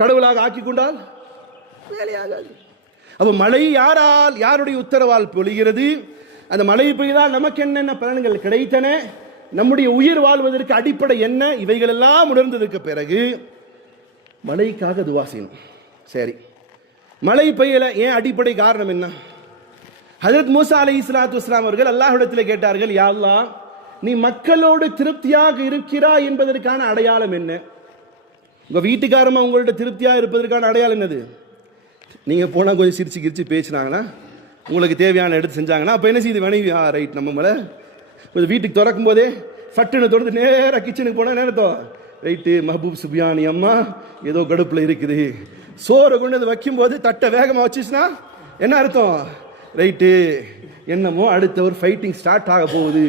கடவுளாக ஆக்கி கொண்டால் வேலையாகாது. அப்போ மழை யாருடைய உத்தரவால் பொழிகிறது, அந்த மழை பெய்தால் நமக்கு என்னென்ன பலன்கள் கிடைத்தன, நம்முடைய உயிர் வாழ்வதற்கு அடிப்படை என்ன, இவைகள் எல்லாம் உணர்ந்ததற்கு பிறகு மழைக்காக துவா செய்யணும். சரி, மழை பெய்யல, ஏன் அடிப்படை காரணம் என்ன? ஹஜரத் மூசா அலைஹிஸ்ஸலாத்து வஸ்ஸலாம் அவர்கள் அல்லாஹ்விடத்தில் கேட்டார்கள், யா அல்லாஹ், நீ மக்களோடு திருப்தியாக இருக்கிறாய் என்பதற்கான அடையாளம் என்ன? உங்க வீட்டுக்காரமா உங்கள்ட்ட திருப்தியாக இருப்பதற்கான அடையாளம் என்னது? நீங்க போனா கொஞ்சம் சிரிச்சு கிரிச்சு பேசினாங்கன்னா, உங்களுக்கு தேவையான எடுத்து செஞ்சாங்கன்னா, அப்ப என்ன செய்யுது மனைவி? ரைட், நம்ம மேல கொஞ்சம் வீட்டுக்கு திறக்கும் போதே ஃபட்டுன்னு தொடர்ந்து நேராக கிச்சனுக்கு போனா நேரத்தோ ரைட்டு, மஹபூப் சுபியானி அம்மா ஏதோ கடுப்புல இருக்குது, சோறை கொண்டு வந்து வைக்கும் போது தட்டை வேகமாக வச்சுச்சுன்னா என்ன அர்த்தம்? ரைட்டு, என்னமோ அடுத்த ஒரு ஃபைட்டிங் ஸ்டார்ட் ஆக போகுது.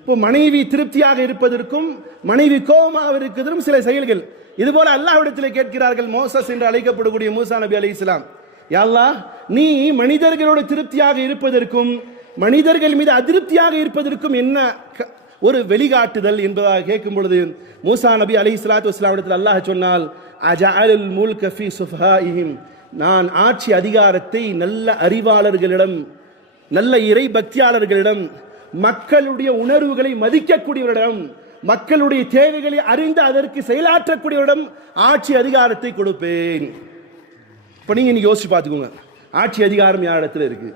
இப்போ மனைவி திருப்தியாக இருப்பதற்கும் மனைவி கோபமாக இருக்கிறதும் சில செயல்கள். இதுபோல அல்லாஹ்விடத்தில் கேட்கிறார்கள். மோசஸ் என்று அழைக்கப்படக்கூடிய மூசா நபி அலைஹிஸ்ஸலாம், யா அல்லாஹ், நீ மனிதர்களோடு திருப்தியாக இருப்பதற்கும் மனிதர்கள் மீது அதிருப்தியாக இருப்பதற்கும் என்ன ஒரு வெளிகாட்டுதல் என்பதாக கேட்கும் பொழுது மூசா நபி அலைஹிஸ்ஸலாத்து வஸ்ஸலாம் அல்லாஹ் சொன்னால், அஜஅலுல் முல்க ஃபீ சுஃபஹாஇஹிம், நான் ஆட்சி அதிகாரத்தை நல்ல அறிவாளர்களிடம், நல்ல இறை பக்தியாளர்களிடம், மக்களுடைய உணர்வுகளை மதிக்கக்கூடியவரிடம், மக்களுடைய தேவைகளை அறிந்து அதற்கு செயலாற்றக்கூடியவரிடம் ஆட்சி அதிகாரத்தை கொடுப்பேன். இப்போ நீங்க இன்னைக்கு யோசிச்சு பார்த்துக்கோங்க, ஆட்சி அதிகாரம் யார் இடத்துல இருக்கு?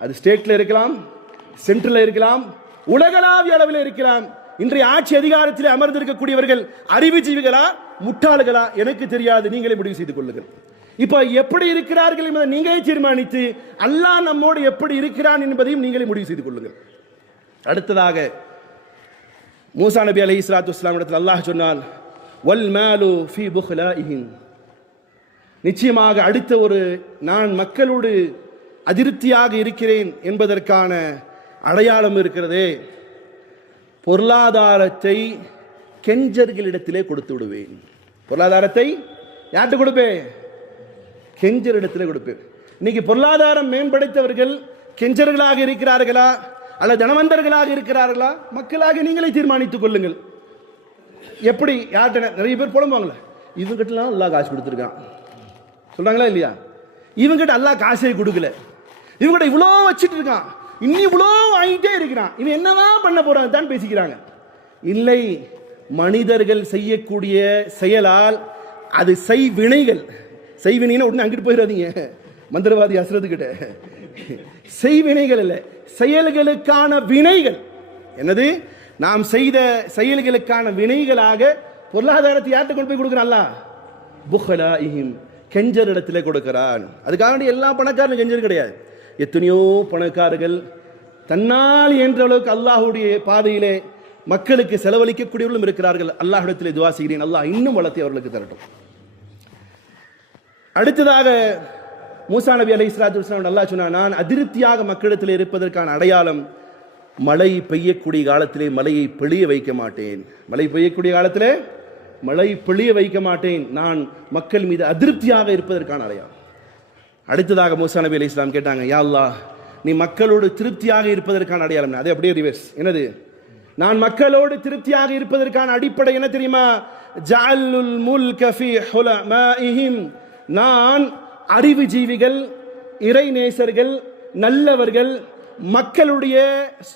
அது ஸ்டேட்ல இருக்கலாம், சென்ட்ரல் இருக்கலாம், உலகளாவிய அளவில் இருக்கலாம். இன்றைய ஆட்சி அதிகாரத்தில் அமர்ந்திருக்கக்கூடியவர்கள் அறிவுஜீவிகளா முட்டாள்களா எனக்கு தெரியாது, நீங்களே முடிவு செய்து கொள்ளுங்கள். இப்ப எப்படி இருக்கிறார்கள் என்பதை நீங்களே தீர்மானித்து அல்லாஹ் நம்மோடு எப்படி இருக்கிறான் என்பதையும் நீங்களே முடிவு செய்து கொள்ளுங்கள். அடுத்ததாக மூசா நபி அலைஹிஸ்ஸலாத்து வஸ்ஸலாம் இடத்தில் அல்லாஹ் சொன்னால், வல் மாலு ஃபீ புக்லாஇஹிம், நிச்சயமாக அடுத்த ஒரு நான் மக்களோடு அதிருப்தியாக இருக்கிறேன் என்பதற்கான அடையாளம் இருக்கிறதே, பொருளாதாரத்தை கெஞ்சர்களிடத்திலே கொடுத்து விடுவேன். பொருளாதாரத்தை யார்கிட்ட கொடுப்பேன்? கெஞ்சரிடத்திலே கொடுப்பேன். இன்னைக்கு பொருளாதாரம் மேம்படுத்தவர்கள் கெஞ்சர்களாக இருக்கிறார்களா அல்லது தனவந்தர்களாக இருக்கிறார்களா? மக்களாக நீங்களே தீர்மானித்துக் கொள்ளுங்கள். எப்படி யார்கிட்ட நிறைய பேர் புலம்புவாங்களே, இவங்கிட்டலாம் அல்லாஹ் காசு கொடுத்துருக்கான் சொல்றாங்களா இல்லையா? இவங்கிட்ட அல்லாஹ் காசே கொடுக்கல, இவங்கிட்ட இவ்வளோ வச்சுட்டு இருக்கான், இன்னும் இவ்வளோ வாங்கிட்டே இருக்கிறான், இவன் என்னதான் பண்ண போறான் தான் பேசிக்கிறாங்க. இல்லை, மனிதர்கள் செய்யக்கூடிய செயலால் அது செய்வினைகள். செய்வினைனா உடனே அங்கிட்டு போயிடாதீங்க மந்திரவாதி அஸ்ரது கிட்ட. செய்வினைகள் இல்லை, செயல்களுக்கான வினைகள். என்னது? நாம் செய்த செயல்களுக்கான வினைகளாக பொருளாதாரத்தை யார்கிட்ட கொண்டு போய் கொடுக்குறான்? அல்லாஹ் புக்லாஇஹிம், கெஞ்சர் இடத்துல கொடுக்கிறான். அதுக்காக எல்லா பணக்காரனும் கெஞ்சர் கிடையாது. எத்தனையோ பணக்காரர்கள் தன்னால் என்ற அளவுக்கு அல்லாஹுடைய பாதையிலே மக்களுக்கு செலவழிக்கக்கூடியவர்களும் இருக்கிறார்கள். அல்லாஹ்விடத்திலே துஆ செய்கிறேன், அல்லாஹ் இன்னும் வளர்த்தி அவர்களுக்கு தரட்டும். அடுத்ததாக மூசா நபி அலைஹிஸ்ஸலாத்து வஸ்ஸலாம் அல்லாஹ் சொன்னான், நான் அதிருப்தியாக மக்களிடத்தில் இருப்பதற்கான அடையாளம், மழை பெய்யக்கூடிய காலத்திலே மழையை பெழிய வைக்க மாட்டேன். மழை பெய்யக்கூடிய காலத்திலே மழை பெழிய வைக்க மாட்டேன், நான் மக்கள் மீது அதிருப்தியாக இருப்பதற்கான அடையாளம். அடுத்ததாக மூசா நபி அலைஹிஸ்ஸலாம் கேட்டாங்க, யா அல்லாஹ், நீ மக்களோடு திருப்தியாக இருப்பதற்கான அடையாளம். அதே அப்படியே ரிவர்ஸ். என்னது? நான் மக்களோடு திருப்தியாக இருப்பதற்கான அடிப்படை என்ன தெரியுமா? ஜஅலுல் முல்க ஃபீ ஹுலமாஇஹிம், நான் அறிவுஜீவிகள், இறைநேசர்கள், நல்லவர்கள், மக்களுடைய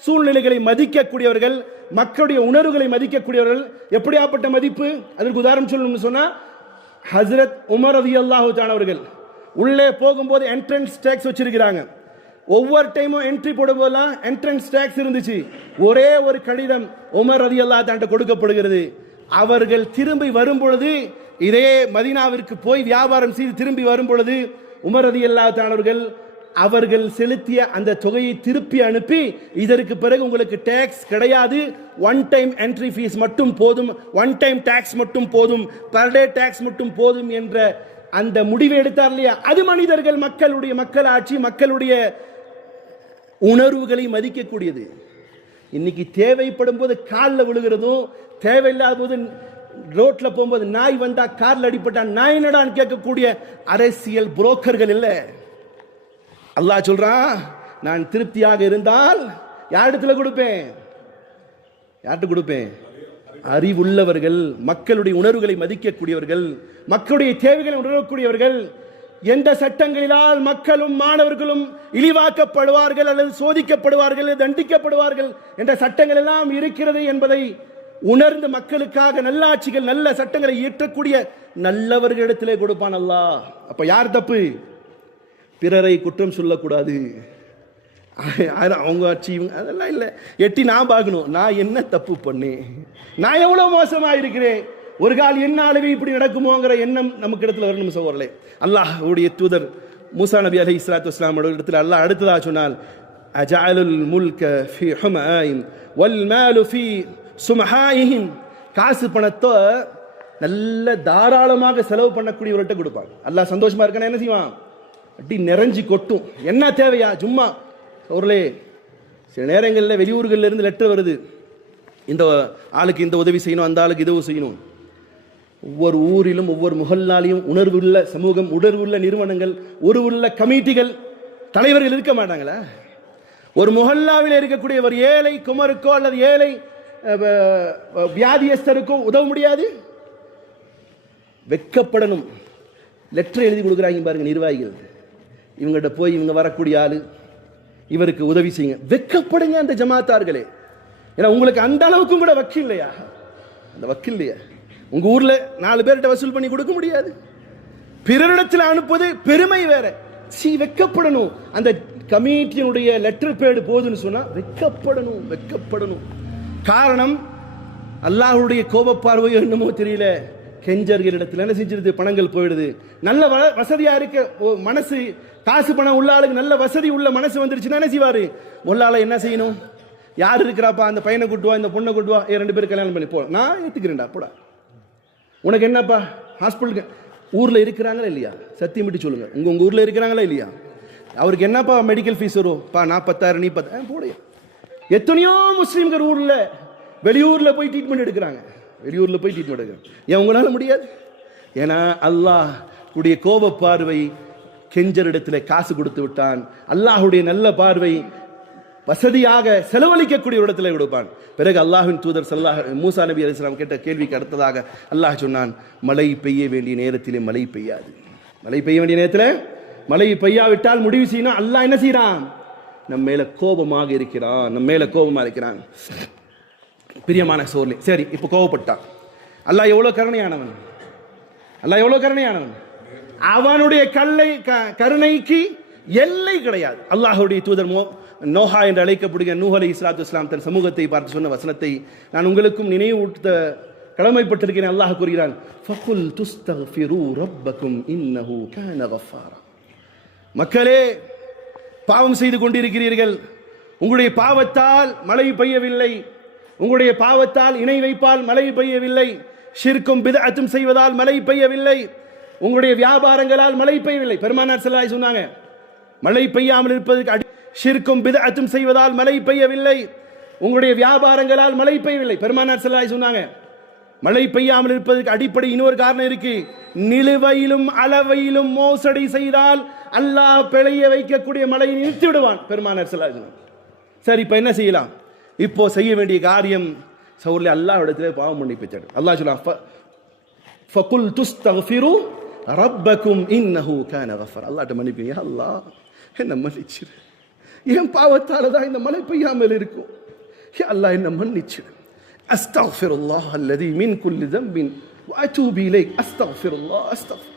சூழ்நிலைகளை மதிக்கக்கூடியவர்கள், மக்களுடைய உணர்வுகளை மதிக்கக்கூடியவர்கள். எப்படியாப்பட்ட மதிப்பு? அதற்கு உதாரணம் சொல்லணும்னு சொன்னா, ஹஜ்ரத் உமர் ரலியல்லாஹு தஆலா அவர்கள் உள்ளே போகும்போது என்ட்ரன்ஸ் டேக்ஸ் வச்சிருக்கிறாங்க. ஒவ்வொரு டைமும் என்ட்ரி போடும்போதெல்லாம் என்ட்ரன்ஸ் டேக்ஸ் இருந்துச்சு. ஒரே ஒரு கடிதம் உமர் ரலியல்லாஹு தஆலா கொடுக்கப்படுகிறது. அவர்கள் திரும்பி வரும் பொழுது, இதே மதீனாவிற்கு போய் வியாபாரம் செய்து திரும்பி வரும் பொழுது உமர் ரலியல்லாஹு தஆலா அவர்கள் செலுத்திய அந்த தொகையை திருப்பி அனுப்பி, இதற்கு பிறகு உங்களுக்கு டேக்ஸ் கிடையாது, ஒன் டைம் என்ட்ரி ஃபீஸ் மட்டும் போதும், ஒன் டைம் டேக்ஸ் மட்டும் போதும், பர் டே டேக்ஸ் மட்டும் போதும் என்ற அந்த முடிவை எடுத்தார் இல்லையா? அது மனிதர்கள், மக்களுடைய மக்களாட்சி, மக்களுடைய உணர்வுகளை மதிக்கக்கூடியது. இன்னைக்கு தேவைப்படும் போது காலில் விழுகிறதும், தேவையில்லாத போது ரோட்ல போகும்போது நாய் வந்தா கார்ல அடிப்பட்டா நாய் என்னடான்னு கேட்கக்கூடிய அரசியல் புரோக்கர்கள் இல்லை. அல்லாஹ் சொல்றான், நான் திருப்தியாக இருந்தால் யாரிடத்துல கொடுப்பேன்? யார்கிட்ட கொடுப்பேன்? அறிவுள்ளவர்கள், மக்களுடைய உணர்வுகளை மதிக்கக்கூடியவர்கள், மக்களுடைய தேவைகளை உணரக்கூடியவர்கள், எந்த சட்டங்களினால் மக்களும் மாணவர்களும் இழிவாக்கப்படுவார்கள் அல்லது சோதிக்கப்படுவார்கள், தண்டிக்கப்படுவார்கள் என்ற சட்டங்கள் எல்லாம் இருக்கிறது என்பதை உணர்ந்து மக்களுக்காக நல்லாட்சிகள், நல்ல சட்டங்களை இயற்றக்கூடிய நல்லவர்களிடத்திலே கொடுப்பான் அல்லாஹ். அப்ப யார் தப்பு? பிறரை குற்றம் சொல்லக்கூடாது. அவங்க ஆட்சி அதெல்லாம் இல்லை. எட்டி நான் பார்க்கணும், நான் என்ன தப்பு பண்ணேன், நான் எவ்வளவு மோசமா இருக்கிறேன், ஒரு கால் என்ன அளவு இப்படி நடக்குமோங்கிற எண்ணம் நமக்கு இடத்துல வரணும் சகோதரர்களே. அல்லாஹ்வுடைய தூதர் மூசா நபி அலைஹிஸ்ஸலாத்து வஸ்ஸலாம் இடத்துல அல்லாஹ் அடுத்ததாக சொன்னால், அஜஅலுல் முல்க ஃபீ ஹுமாயின் வல் மாலு ஃபீ சுமஹாயிஹிம். காசு பணத்தை நல்ல தாராளமாக செலவு பண்ணக்கூடியவர்கிட்ட கொடுப்பாங்க. அல்லாஹ் சந்தோஷமா இருக்கானா என்ன செய்வான்? அடி நிறைஞ்சி கொட்டும். என்ன தேவையா? சும்மா அவர்களே சில நேரங்களில் வெளியூர்களில் இருந்து லெட்டர் வருது, இந்த ஆளுக்கு இந்த உதவி செய்யணும், அந்த ஆளுக்கு இது செய்யணும். ஒவ்வொரு ஊரிலும் ஒவ்வொரு முகல்லாலையும் உணர்வுள்ள சமூகம், உணர்வுள்ள நிறுவனங்கள், உள்ள கமிட்டிகள், தலைவர்கள் இருக்க மாட்டாங்களா? ஒரு முகல்லாவில் இருக்கக்கூடிய ஒரு ஏழை குமருக்கோ அல்லது ஏழை வியாதியஸ்தருக்கோ உதவ முடியாது. வெக்கப்படணும். லெட்டர் எழுதி கொடுக்குறாங்க பாருங்க நிர்வாகிகள், இவங்ககிட்ட போய் இவங்க வரக்கூடிய ஆளு, இவருக்கு உதவி செய்யுங்க. வெக்கப்படுங்க அந்த ஜமாத்தார்களே. ஏன்னா உங்களுக்கு அந்த அளவுக்கும் கூட வக்கீல் இல்லையா? அந்த வக்கீல் இல்லையா? உங்க ஊர்ல 4 பேர்கிட்ட வசூல் பண்ணி கொடுக்க முடியாது. பிறரிடத்தில் அனுப்புவது பெருமை வேற. வெக்கப்படணும். அந்த கமிட்டியினுடைய லெட்டர் பேடு போதுன்னு சொன்னா வெக்கப்படணும், வெக்கப்படணும். காரணம், அல்லாஹ்வுடைய கோபப்பார்வையோ என்னமோ தெரியல, கெஞ்சர்களிடத்தில் என்ன செஞ்சிருது? பணங்கள் போயிடுது. நல்ல வசதியா இருக்க மனசு, காசு பணம் உள்ள ஆளுக்கு, நல்ல வசதி உள்ள மனசு வந்துருச்சுன்னா என்ன செய்வாரு? முல்லால என்ன செய்யணும்? யார் இருக்கிறாப்பா, அந்த பையனை கூட்டுவா, இந்த பொண்ணை கூட்டுவா, 2 பேர் கல்யாணம் பண்ணி போ, நான் ஏத்துக்கிறேன்டா போடா. உனக்கு என்னப்பா ஹாஸ்பிட்டலுக்கு ஊர்ல இருக்கிறாங்களா இல்லையா? சத்தியம் விட்டு சொல்லுங்க, உங்க ஊர்ல இருக்கிறாங்களா இல்லையா? அவருக்கு என்னப்பா மெடிக்கல் ஃபீஸ் வரும்? பா நான் 10,000 நீ 10,000 போடையா. எத்தனையோ முஸ்லீம்கள் ஊர்ல வெளியூர்ல போய் ட்ரீட்மெண்ட் எடுக்கிறாங்க, வெளியூர்ல போய் ட்ரீட்மெண்ட் எடுக்கிறாங்க. ஏன் உங்களால முடியாது? ஏன்னா அல்லாஹ் உடைய கோப பார்வை கெஞ்சரிடத்துல காசு கொடுத்து விட்டான். அல்லாஹுடைய நல்ல பார்வை வசதியாக செலவழிக்கக்கூடிய இடத்துல கொடுப்பான். பிறகு அல்லாஹ்வின் தூதர் மூசா நபி அலைஹிஸ்ஸலாம் கேட்ட கேள்விக்கு அடுத்ததாக அல்லாஹ் சொன்னான், மழை பெய்ய வேண்டிய நேரத்திலே மழை பெய்யாது. மழை பெய்ய வேண்டிய நேரத்தில் மழை பெய்யாவிட்டால் முடிவு செய்யணும். அல்லாஹ் என்ன செய்யறான்? நம்ம மேல கோபமாக இருக்கிறான், நம்ம மேல கோபமா இருக்கிறான். பிரியமான சோர்லே, சரி இப்ப கோபப்பட்டான். அல்லாஹ் எவ்வளவு கருணையானவன், அல்லாஹ் எவ்வளவு கருணையானவன். அவனுடைய கருணைக்கு எல்லை கிடையாது. அல்லாஹ்வுடைய தூதர் நோஹா என்று அழைக்கப்படுகிற நூஹ் அலைஹிஸ்ஸலாத்து வஸ்ஸலாம் தன் சமூகத்தை பார்த்து சொன்ன வசனத்தை நான் உங்களுக்கும் நினைவூட்ட கடமைப்பட்டிருக்கிறேன். அல்லாஹ் கூறுகிறான், ஃபகுல் துஸ்தக்ஃபிரு ரப்பக்கும் இன்னஹு கான கஃபாரா. மக்களே, பாவம் செய்து கொண்டிருக்கிறீர்கள், உங்களுடைய பாவத்தால் மழை பெய்யவில்லை, உங்களுடைய பாவத்தால் இணை வைப்பால் மழை பெய்யவில்லை, ஷிர்க்கும் பித்அத்தும் செய்வதால் மழை பெய்யவில்லை, உங்களுடைய வியாபாரங்களால் மழை பெய்யவில்லை. பெருமானார் ஸல்லல்லாஹு அலைஹி சொன்னாங்க, மழை பெய்யாமல் இருப்பதற்கு ஷிர்க்கும் பித்அத்தும் செய்வதால் மழை பெய்யவில்லை, உங்களுடைய வியாபாரங்களால் மழை பெய்யவில்லை. பெருமானார் ஸல்லல்லாஹு அலைஹி சொன்னாங்க, மழை பெய்யாமல் இருப்பதற்கு அடிப்படை இன்னொரு காரணம் இருக்கு. நிலுவையிலும் அளவையிலும் மோசடி செய்தால் அல்லாஹ் பிழைய வைக்கக்கூடிய மழையை நிறுத்தி விடுவான். பெருமானார் ஸல்லல்லாஹு அலைஹி வஸல்லம். சரி, இப்ப என்ன செய்யலாம்? இப்போ செய்ய வேண்டிய காரியம் சௌர்ல அல்லாஹ்விடத்திலே பாவம் மன்னிப்பு தேடு. அல்லாஹ் சொல்றான், ஃபகுல் துஸ்தக்ஃபிரு ரப்பக்கும் இன்னஹு கான கஃபாரா. அல்லாஹ்ட்ட மன்னிப்பு, யா அல்லாஹ் என்ன மன்னிச்சிரு, என் பாவத்தால தான் இந்த மழை பெய்யாமல் இருக்கும், யா அல்லாஹ் என்ன மன்னிச்சிரு. அஸ்தக்ஃபிருல்லாஹ் அல்லதி மின் குல்லி தம்பின் வஅதூபு இலைக். அஸ்தக்ஃபிருல்லாஹ் அஸ்தக்ஃபிருல்லாஹ்